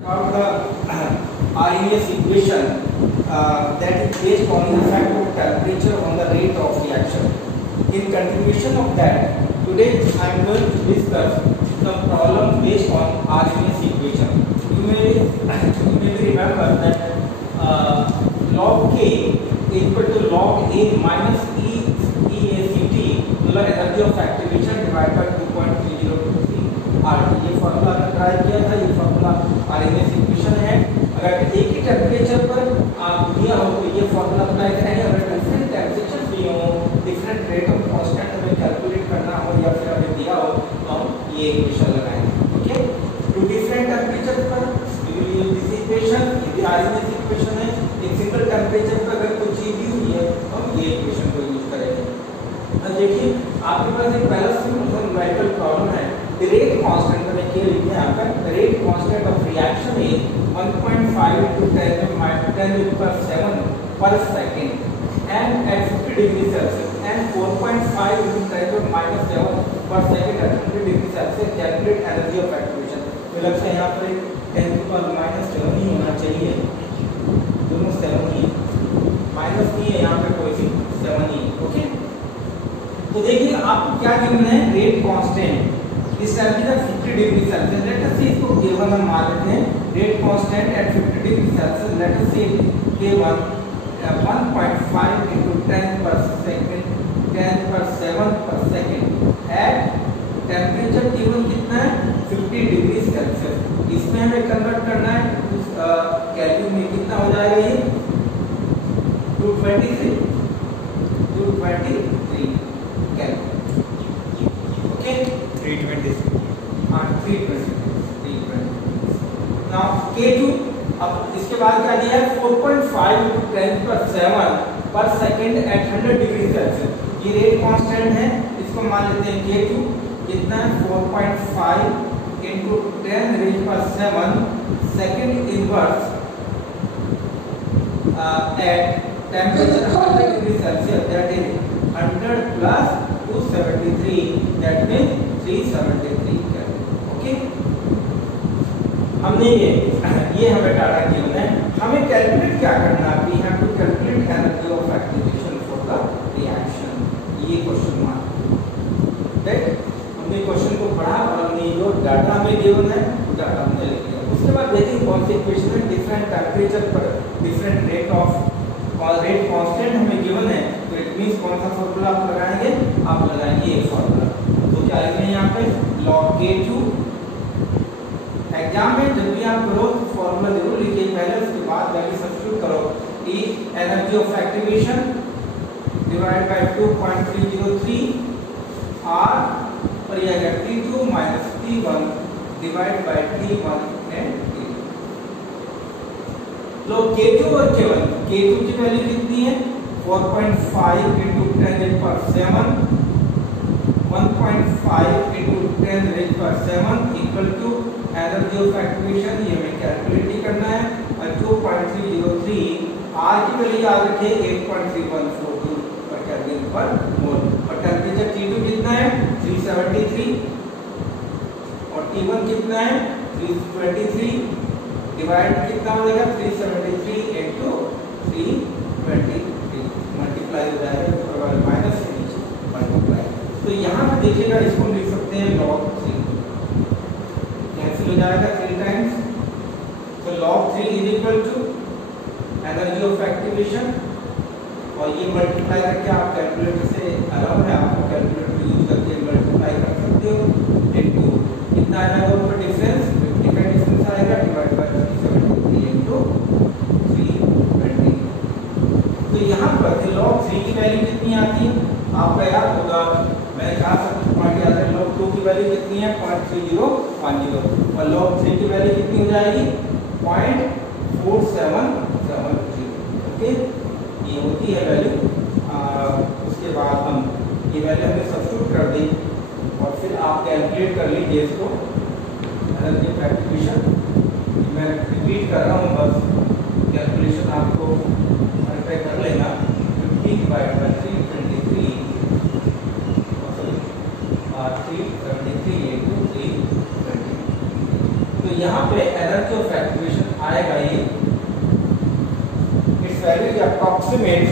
About the RMS equation that is based on the effect of temperature on the rate of reaction. In continuation of that, today I am going to discuss some problem based on RMS equation. You may remember that log K equal to log A minus EACT, मतलब energy of activation divide by 2.3023 RT. ये formula हमने try किया था. ये formula RMS equation है. अगर एक ही temperature पर आप दिया हो तो ये फॉर्मूला अप्लाई करेंगे. अगर डिफरेंट टेम्परेचर दिए हो, डिफरेंट रेट ऑफ कांस्टेंट हमें कैलकुलेट करना हो या फिर हमें दिया हो तो हम ये इक्वेशन लगाएंगे. ओके, टू डिफरेंट टेम्परेचर पर we will use this equation. ये आरएमएस इक्वेशन है. एक सिंगल टेम्परेचर पर अगर कोई चीज दी हुई है तो हम ये इक्वेशन को यूज करेंगे. अब देखिए आपके पास एक पहला सिंपल न्यूमेरिकल प्रॉब्लम है. The rate constant का देखिए लिखते हैं यहाँ पर rate constant of reaction is 1.5 to 10^7 per second and at 50 degrees Celsius and 4.5 into 10^-7 per second at 100 degrees Celsius. Calculate energy of activation. तो लगता है यहाँ पर 10^-7 ही होना चाहिए. दोनों 7 ही, माइनस नहीं है यहाँ पे, कोई भी 7 ही. ओके, तो देखिए आपको क्या गिवन है, रेट कांस्टेंट. इस temperature 50 degree Celsius. Let us से इसको गिवन हम मान लेते हैं. Rate constant eight 50 degree Celsius. Let us से K1 1.5 into 10 per second 10^7 per second at temperature T1 कितना है 50 डिग्री सेल्सियस. इसमें हमें कन्वर्ट करना है केल्विन में. कितना हो जाएगा ये 223 केल्विन. ओके, 320. Now K2. अब इसके बाद क्या दिया है 4.5 into 10^7 per second at 100 degree Celsius. ये रेट कांस्टेंट है. इसको मान लेते हैं K2 कितना है 4.5 into 10^7 second inverse at temperature 100 degree Celsius. that is 100 plus 273, that means 373 kelvin. Okay, हमने ये हमें डाटा गिवन है. हमें कैलकुलेट क्या करना है. We have to calculate energy of activation for the reaction. ये क्वेश्चन मार्क. राइट, हमने क्वेश्चन को पढ़ा और हमने जो डाटा हमें गिवन है वो डाटा हमने लिख लिया. उसके बाद देखिए कौन सी इक्वेशन है. डिफरेंट टेम्परेचर पर डिफरेंट रेट कांस्टेंट हमें गिवन है. तो इट मींस कौन सा फार्मूला आप लगाएंगे, आप लगाएंगे ये फार्मूला. तो क्या लिखेंगे यहाँ पे log K2. एग्जाम में जब भी आप करो फार्मूला जरूर लिखिए पहले, उसके बाद वैल्यू सब्स्टिट्यूट करो. ई energy of activation divide by 2.303 R और ये आएगा T2 minus T1 divide by T1 and T2. Low K2 और K1. K2 की वैल्यू कितनी है 4.5 into 10^7 1.5 into 10^7 equal to energy of activation. ये हमें कैलकुलेट ही करना है. और 2.303 R की वैल्यू याद रखिए 8.3142 पर केल्विन पर मोल. और टेम्परेचर T2 कितना है 373 और T1 कितना है 323 डिवाइड कितना हो जाएगा 373 into 323 मल्टीप्लाई हो जाएगा. ऊपर वाले माइनस के नीचे मल्टीप्लाई. तो यहाँ पे देखिएगा इसको लिख सकते हैं log 3. कैंसिल हो जाएगा 3 टाइम्स. तो log 3 is equal to energy of activation. और ये मल्टीप्लाई करके आप कैलकुलेटर से अलाउ है, आपको कैलकुलेटर यूज करके मल्टीप्लाई कर सकते हो. इनटू कितना आएगा ऊपर डिफरेंस 50 का डिफरेंस आएगा डिवाइड बाय 373 इनटू 320. तो यहाँ पर log 3 की वैल्यू कितनी आती है आपको याद होगा. मैं कहा सब पॉइंट याद है. log 2 की वैल्यू कितनी है 0.3010 और log 3 की वैल्यू कितनी हो जाएगी 0.4770. ओके, ये होती है वैल्यू. उसके बाद हम ये वैल्यू हमें सब्स्टिट्यूट कर दी और फिर आप कैलकुलेट कर लीजिए इसको एनर्जी ऑफ एक्टिवेशन. मैं रिपीट कर रहा हूँ, बस कैलकुलेशन आपको वेरीफाई कर लेना. 50 डिवाइड बाय 323 373 into 320. तो यहाँ पे एनर्जी ऑफ आएगा ये, it's value is approximate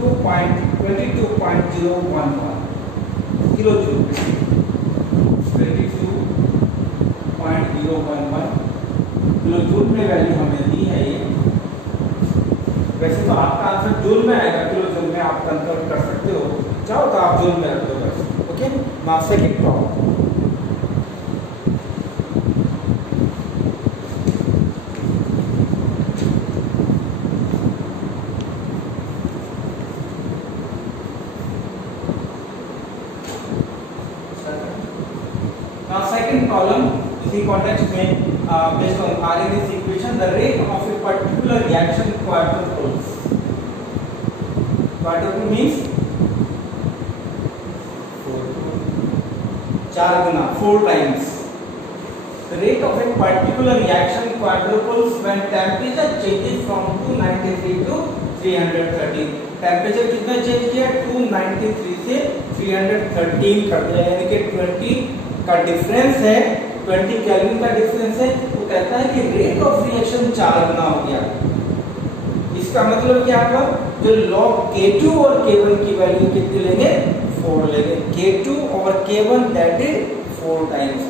22.011 kilo joule, 22.011 kilo joule में वैल्यू हमें दी है ये। वैसे तो आपका आंसर जूल में आएगा, किलो जूल में आप कन्वर्ट कर सकते हो, चाहो तो आप जूल में रख दो वैसे। Okay, now second problem. Now second problem, इसी context में based on Arrhenius equation, the rate of a particular reaction quadruples. Quadruple means 4 Guna, 4 times. The rate of a particular reaction quadruples when temperature changes from 293 to 313. Temperature कितना change किया? 293 से 313 कर दिया, यानी कि 20 का डिफरेंस है, 20 केल्विन का डिफरेंस है। वो कहता है कि रेट ऑफ रिएक्शन 4 गुना हो गया। इसका मतलब क्या हुआ? जो log K2 और K1 की वैल्यू कितनी लेंगे? 4 लेंगे। K2 और K1 that is 4 times.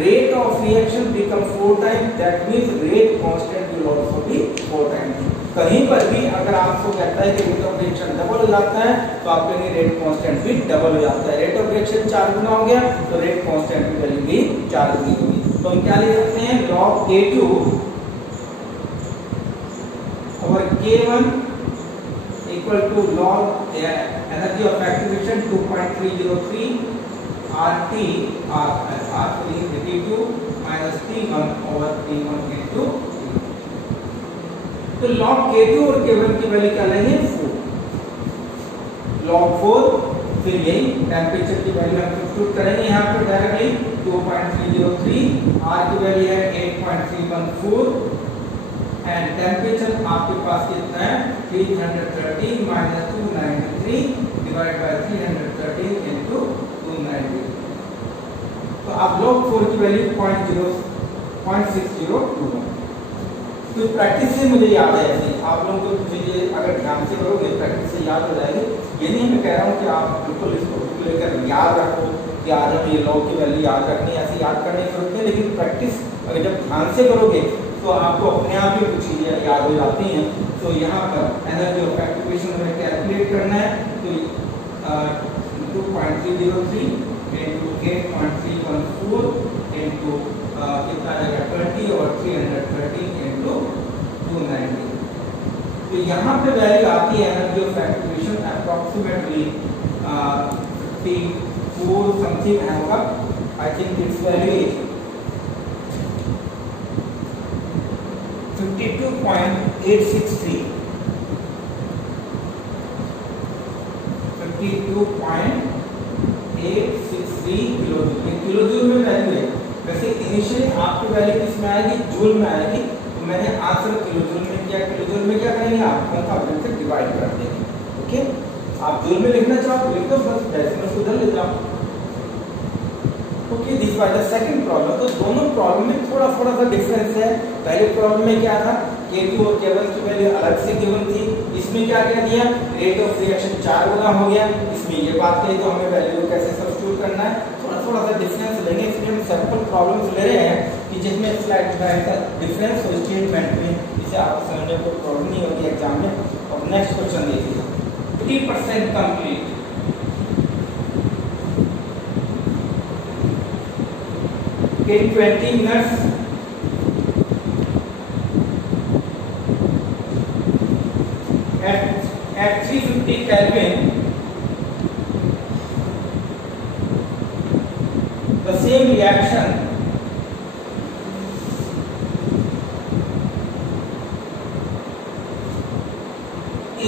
Rate of reaction become 4 times, that means rate constant will also be 4 times. कहीं पर भी अगर आपको कहता है कि रेट ऑफ रिएक्शन डबल हो जाता है तो आप कहेंगे रेट कांस्टेंट भी डबल हो जाता है। रेट ऑफ रिएक्शन 4 गुना हो गया तो रेट कांस्टेंट की वैल्यू भी 4 गुनी होगी। तो हम क्या लिख सकते हैं? log K2 और K1 equal to log energy of activation 2.303 RT R3 T2 minus T1 over T1 into तो log K2 और K1 की वैल्यू क्या लेंगे? 4 log 4, फिर यही टेम्परेचर की वैल्यू हम सब्स्टिट्यूट करेंगे यहाँ पर डायरेक्टली 2.303, R की वैल्यू है 8.314 एंड टेम्परेचर आपके पास कितना है? 313 minus 293 divided by 313 into 290। तो आप log 4 की वैल्यू 0.6021। तो प्रैक्टिस से मुझे याद है, ऐसे आप लोगों को चीजें अगर ध्यान से करोगे प्रैक्टिस से याद हो जाएगी। ये नहीं मैं कह रहा हूँ कि आप बिल्कुल इसको लेकर याद रखो कि आज हम ये log की वैल्यू याद रखनी है, ऐसे याद करने की जरूरत नहीं, लेकिन प्रैक्टिस अगर जब ध्यान से करोगे तो आपको अपने आप ही कुछ चीजें याद हो जाती हैं। तो यहाँ पर एनर्जी ऑफ एक्टिवेशन हमें कैलकुलेट करना है, तो 2.303 into 8.314 into कितना आएगा 20 और 313 into 290। तो यहाँ पे वैल्यू आती है energy of activation approximately 54 something होगा। I think its value is 52.863 kilo joule में वैल्यू है। वैसे इनिशियली आपकी वैल्यू किसमें आएगी? जूल में आएगी। तो मैंने आंसर किलो जूल में किया। किलो जूल में क्या करेंगे? आपको का से डिवाइड कर देंगे। ओके, आप जूल में लिखना चाहो तो लिख दो, बस डेसिमल उधर ले जाओ। Okay, this was the second problem. तो दोनों प्रॉब्लम में थोड़ा थोड़ा सा डिफरेंस है। पहले प्रॉब्लम में क्या था? K2 और K1 की वैल्यू अलग से गिवन थी। इसमें क्या कह दिया? रेट ऑफ रिएक्शन 4 गुना हो गया। इसमें ये बात कही तो हमें वैल्यू कैसे सब्स्टिट्यूट करना है, थोड़ा थोड़ा सा डिफरेंस लेंगे। इसलिए हम सैंपल प्रॉब्लम्स ले रहे हैं कि जिसमें स्लाइड डिफरेंस हो स्टेटमेंट में, जिसे आप समझने को प्रॉब्लम नहीं होगी एग्जाम में। और नेक्स्ट क्वेश्चन देखिए, 50% complete. In 20 minutes at 350 Kelvin, the same reaction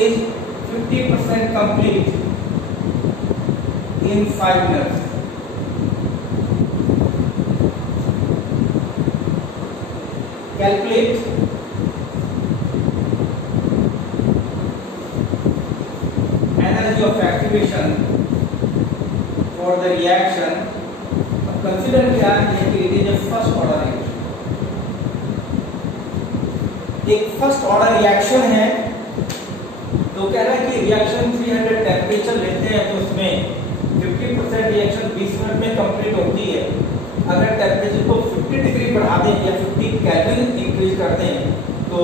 is 50% complete in 5 minutes. Calculate energy of activation for the reaction. Consider क्या है कि it is a first order reaction. एक फर्स्ट ऑर्डर रिएक्शन है, तो कह रहा है कि रिएक्शन 300 टेम्परेचर लेते हैं तो उसमें 50% रिएक्शन 20 मिनट में कंप्लीट होती है। अगर टेम्परेचर को 50 डिग्री बढ़ा दें या 50 केल्विन इंक्रीज कर दें तो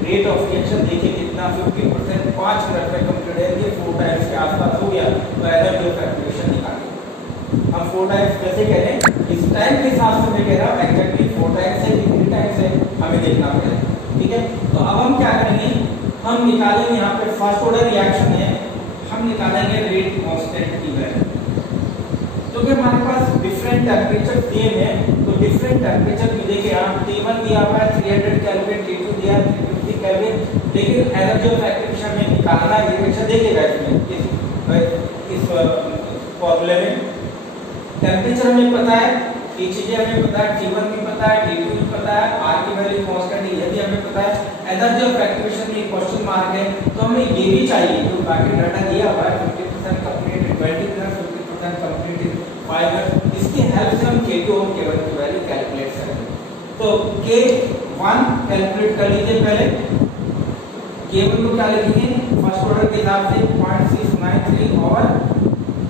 रेट ऑफ रिएक्शन देखिए कितना 50% 5 मिनट में कंप्लीट है। ये 4 टाइम्स के आसपास हो गया तो एनर्जी ऑफ एक्टिवेशन निकालें। हम 4 टाइम्स कैसे कह रहे हैं, इस टाइम के हिसाब से मैं कह रहा हूँ एग्जैक्टली 4 टाइम्स है कितने टाइम्स है हमें देखना पड़ेगा। ठीक है, तो अब हम क्या करेंगे, हम निकालेंगे यहाँ पे फर्स्ट ऑर्डर रिएक्शन है, हम निकालेंगे रेट कांस्टेंट की वैल्यू। क्योंकि हमारे पास डिफरेंट टेम्परेचर सेम है तो डिफरेंट टेम्परेचर भी देखिए यहाँ T1 दिया हुआ है 300 केल्विन, T2 दिया है 350 केल्विन, लेकिन एनर्जी ऑफ एक्टिवेशन में निकालना है रिएक्शन देखिएगा इसमें इस फॉर्मूले में टेम्परेचर हमें पता है, ये चीजें हमें पता है, T1 भी पता है, T2 भी पता है, R की वैल्यू कांस्टेंट है ये भी हमें पता है। एनर्जी ऑफ एक्टिवेशन में क्वेश्चन मार्क है तो हमें ये भी चाहिए, तो बाकी डाटा दिया हुआ है 50% कंप्लीट 20% 50% कंप्लीट 5 इसकी हेल्प से हम K2 और K1 की वैल्यू कैलकुलेट करेंगे। तो K1 कैलकुलेट कर लीजिए पहले, K1 को क्या लिखेंगे फर्स्ट ऑर्डर के हिसाब से 0.693 और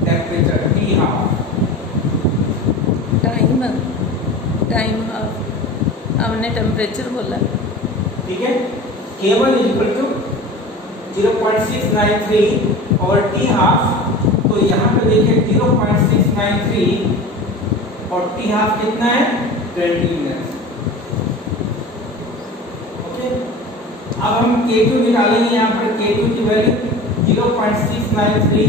टेम्परेचर T हाफ टाइम हमने टेम्परेचर बोला, ठीक है। K1 इक्वल टू 0.693 और T हाफ, तो यहाँ पे देखिए 0.693 और T हाफ कितना है 20 मिनट। ओके, अब हम K2 निकालेंगे, यहाँ पर K2 की वैल्यू 0.693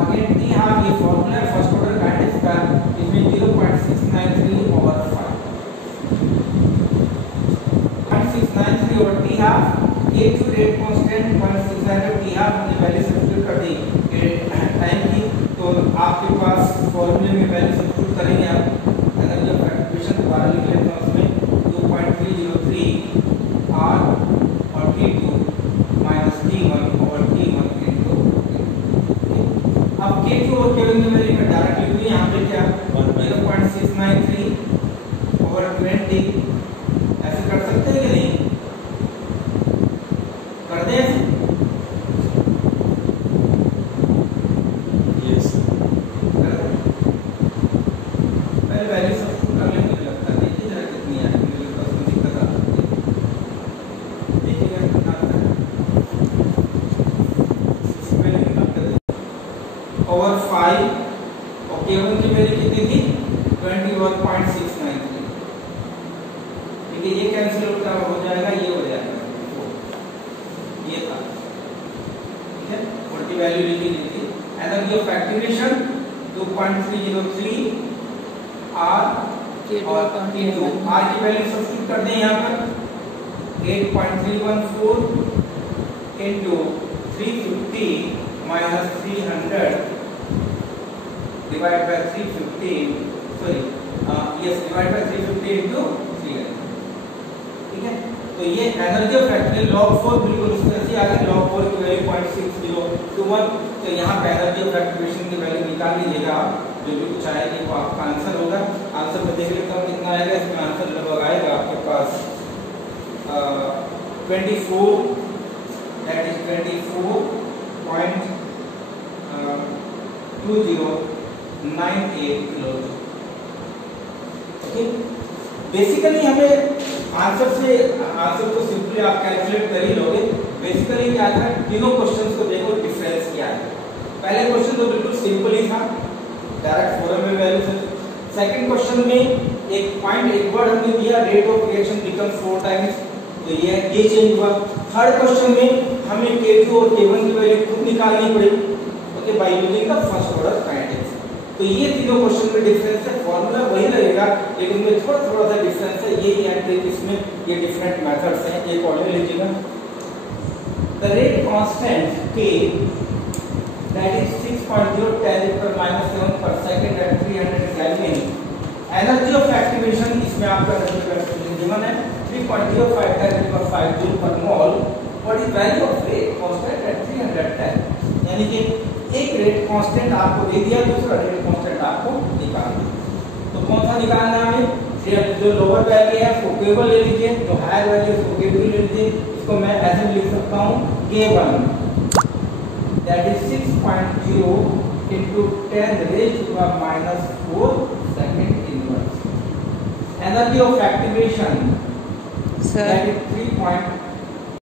अगेन T हाफ, ये फॉर्मूला फर्स्ट ऑर्डर काइनेटिक्स का, इसमें 0.693 और 0.693 और T half, K2 rate constant 0.693 T half हमने वैल्यू सब्स्टिट्यूट कर दी टाइम की, तो आपके पास फॉर्मूले में वैल्यू सब्स्टिट्यूट करेंगे आप एनर्जी ऑफ एक्टिवेशन दोबारा लिख लेते हैं, उसमें 2.303 R और T2 माइनस T1 और T1 इनटू अब K2 और K1 की वैल्यू में डायरेक्ट लिख दूं, यहाँ पे क्या 0.693 ओवर 20 ऐसे कर सकते हैं कि नहीं, कर दें ऐसे? यस पहले वैल्यू सब्स्टिट्यूट कर लेंगे, मुझे लगता है देखिए जरा कितनी आएगी, मुझे लगता है उसमें दिक्कत आ सकती है। देखिएगा कितना आता है, पहले निकाल कर दें ओवर 5 और K1 की वैल्यू कितनी थी 21.693, ठीक है, ये कैंसिल हो जाएगा, ये हो जाएगा ये था, ठीक है, और की वैल्यू लिखी गई थी। एनर्जी ऑफ एक्टिवेशन 2.303 R और T2, R की वैल्यू सब्स्टिट्यूट कर दें यहाँ पर 8.314 into 350 minus 300 divide by 350, sorry yes divide by 350 into 300, ठीक है। तो ये एनर्जी ऑफ एक्टिवेशन log 4 बिल्कुल उस तरह से आ गया, log 4 की वैल्यू 0.6021, तो यहाँ पे एनर्जी ऑफ एक्टिवेशन की वैल्यू निकाल लीजिएगा आप, जो भी कुछ आएगी वो आपका आंसर होगा। आंसर में देख लेता हूँ कितना आएगा, इसमें आंसर लगभग आएगा आपके पास 24, that is 24.2098 kilo. Okay, basically हमें आंसर को सिंपली आप कैलकुलेट कर ही लोगे। बेसिकली क्या था, तीनों क्वेश्चंस को देखो डिफरेंस क्या है। पहले क्वेश्चन तो बिल्कुल सिंपल ही था, डायरेक्ट फॉर्मूला में वैल्यू से। सेकंड क्वेश्चन में एक पॉइंट एक वर्ड हमने दिया, rate of reaction become 4 times, तो ये चेंज हुआ। थर्ड क्वेश्चन में हमें K2 और K1 की वैल्यू खुद निकालनी पड़ी, okay, by using the first order kinetics. तो ये तीनों क्वेश्चन में डिफरेंस है, फॉर्मूला वही रहेगा लेकिन में थोड़ा सा डिफरेंस है, ये एंड इसमें ये डिफरेंट मेथड्स हैं। एक और लीजिएगा, the rate constant K that is 6.010 × -7 per second at 300 Kelvin, energy of activation इसमें आपका गिवन है 3.05 10⁵ जूल पर मोल, what is value of rate constant eight 310, यानी कि एक रेट कांस्टेंट आपको दे दिया, दूसरा रेट कांस्टेंट आपको निकालना है। तो कौन सा निकालना है हमें, जो लोअर वैल्यू है फोकेबल ले लीजिए, जो हायर वैल्यू फोकेबल ले लीजिए। इसको मैं ऐसे लिख सकता हूँ K1 that is 6.0 into 10 raised to the minus 4 second inverse. Energy of activation Sir. that is 3.2